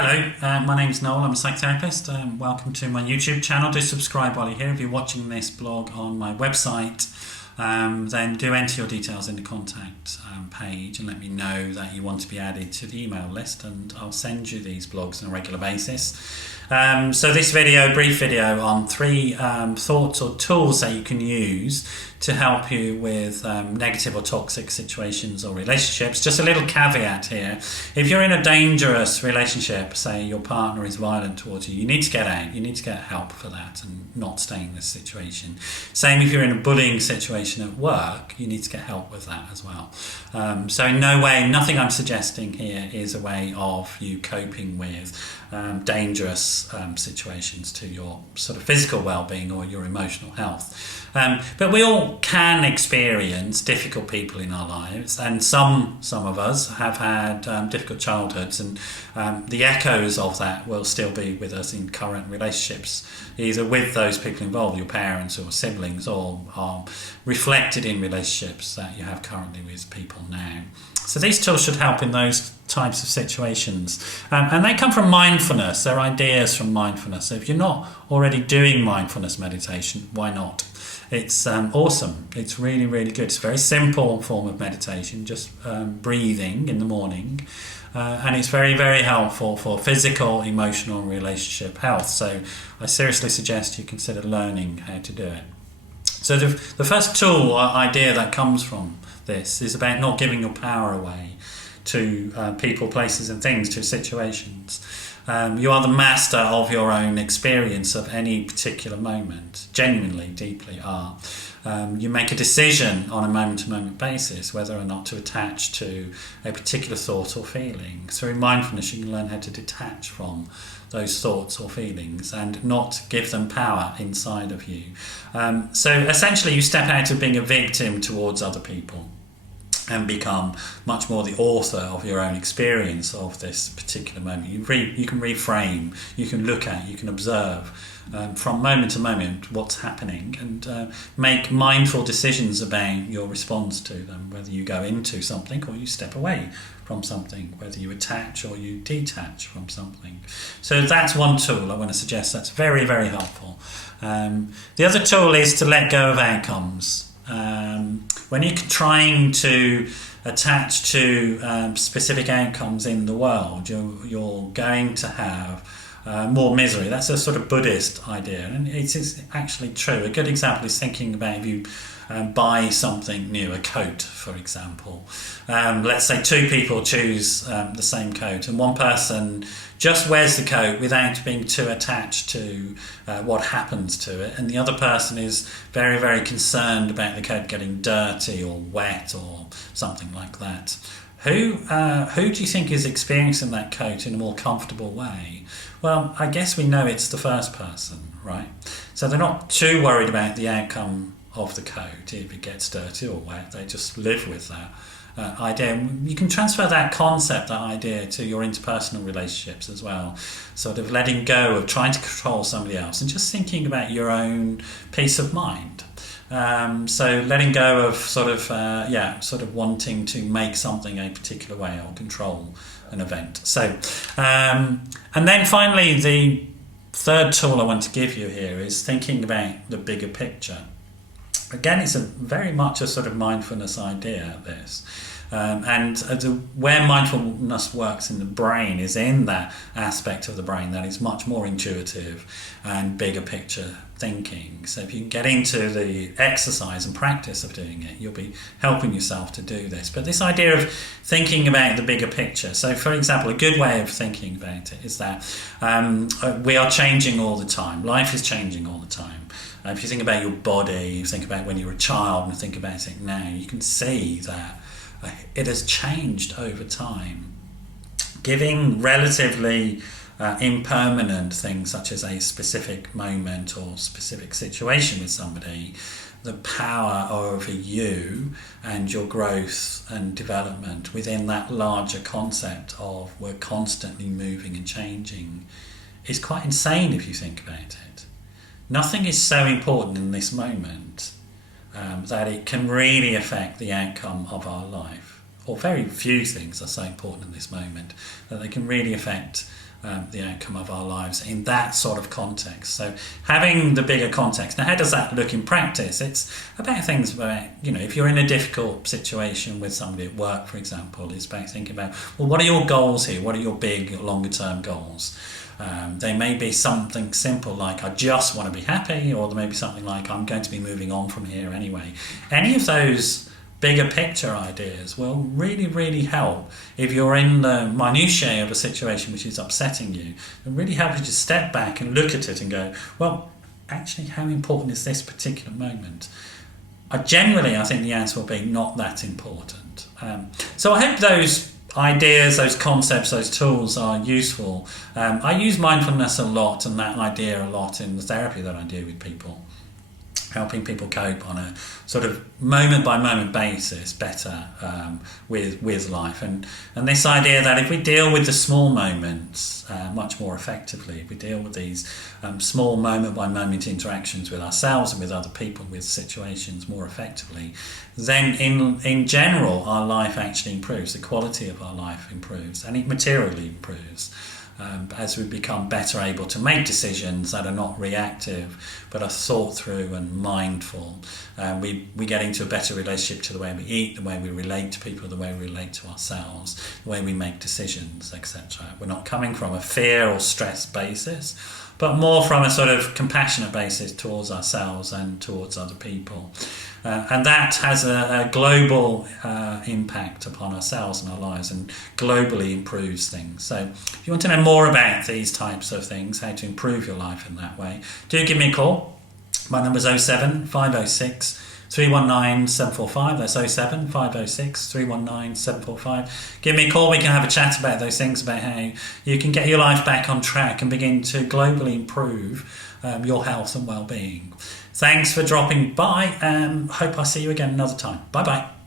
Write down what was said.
Hello, my name's Noel, I'm a psychotherapist. Welcome to my YouTube channel. Do subscribe while you're here. If you're watching this blog on my website, then do enter your details in the contact page and let me know that you want to be added to the email list, and I'll send you these blogs on a regular basis. So this brief video on 3 thoughts or tools that you can use to help you with negative or toxic situations or relationships. Just a little caveat here. If you're in a dangerous relationship, say your partner is violent towards you, you need to get out. You need to get help for that and not stay in this situation. Same if you're in a bullying situation at work, you need to get help with that as well. So in no way, nothing I'm suggesting here is a way of you coping with dangerous situations to your sort of physical well-being or your emotional health. But we all can experience difficult people in our lives, and some of us have had difficult childhoods, and the echoes of that will still be with us in current relationships, either with those people involved, your parents or siblings, or are reflected in relationships that you have currently with people now. So these tools should help in those types of situations. And they come from mindfulness. They're ideas from mindfulness. So if you're not already doing mindfulness meditation, why not? It's awesome. It's really, really good. It's a very simple form of meditation, just breathing in the morning. And it's very, very helpful for physical, emotional, and relationship health. So I seriously suggest you consider learning how to do it. So the first tool or idea that comes from this is about not giving your power away to people, places and things, to situations. You are the master of your own experience of any particular moment, genuinely, deeply are. You make a decision on a moment-to-moment basis whether or not to attach to a particular thought or feeling. Through mindfulness, you can learn how to detach from those thoughts or feelings and not give them power inside of you. So essentially, you step out of being a victim towards other people and become much more the author of your own experience of this particular moment. You can reframe, you can look at, you can observe from moment to moment what's happening, and make mindful decisions about your response to them, whether you go into something or you step away from something, whether you attach or you detach from something. So that's one tool I want to suggest that's very, very helpful. The other tool is to let go of outcomes. When you're trying to attach to specific outcomes in the world, you're going to have more misery. That's a sort of Buddhist idea, and it is actually true. A good example is thinking about if you buy something new, a coat, for example. Let's say 2 people choose the same coat, and one person just wears the coat without being too attached to what happens to it, and the other person is very, very concerned about the coat getting dirty or wet or something like that. Who do you think is experiencing that coat in a more comfortable way? Well, I guess we know it's the first person, right? So they're not too worried about the outcome of the coat if it gets dirty or wet. They just live with that idea. You can transfer that concept, that idea, to your interpersonal relationships as well. Sort of letting go of trying to control somebody else and just thinking about your own peace of mind. So letting go of sort of wanting to make something a particular way or control an event. So, and then finally, the third tool I want to give you here is thinking about the bigger picture. Again, it's very much a sort of mindfulness idea, this. Where mindfulness works in the brain is in that aspect of the brain that is much more intuitive and bigger picture thinking. So if you can get into the exercise and practice of doing it, you'll be helping yourself to do this. But this idea of thinking about the bigger picture. So for example, a good way of thinking about it is that we are changing all the time. Life is changing all the time. If you think about your body, you think about when you were a child and think about it now, you can see that it has changed over time. Giving relatively impermanent things such as a specific moment or specific situation with somebody the power over you and your growth and development within that larger concept of we're constantly moving and changing is quite insane if you think about it. Nothing is so important in this moment that it can really affect the outcome of our life, or very few things are so important in this moment that they can really affect the outcome of our lives in that sort of context. So having the bigger context. Now, how does that look in practice? It's about things about, if you're in a difficult situation with somebody at work, for example, it's about thinking about, well, what are your goals here? What are your big, longer term goals? They may be something simple like, I just want to be happy, or there may be something like, I'm going to be moving on from here anyway. Any of those bigger picture ideas will really, really help if you're in the minutiae of a situation which is upsetting you, and really help you to step back and look at it and go, well, actually, how important is this particular moment? I think the answer will be not that important. So I hope those ideas, those concepts, those tools are useful. I use mindfulness a lot and that idea a lot in the therapy that I do with people, helping people cope on a sort of moment-by-moment basis better with life. And this idea that if we deal with the small moments much more effectively, if we deal with these small moment-by-moment interactions with ourselves and with other people, with situations more effectively, then in general our life actually improves, the quality of our life improves, and it materially improves. As we become better able to make decisions that are not reactive but are thought through and mindful, we get into a better relationship to the way we eat, the way we relate to people, the way we relate to ourselves, the way we make decisions, etc. We're not coming from a fear or stress basis, but more from a sort of compassionate basis towards ourselves and towards other people. And that has a global impact upon ourselves and our lives, and globally improves things. So if you want to know more about these types of things, how to improve your life in that way, do give me a call. My number is 07 506 319 745. That's 07 506 319 745. Give me a call. We can have a chat about those things, about how you can get your life back on track and begin to globally improve your health and well-being. Thanks for dropping by. Hope I see you again another time. Bye-bye.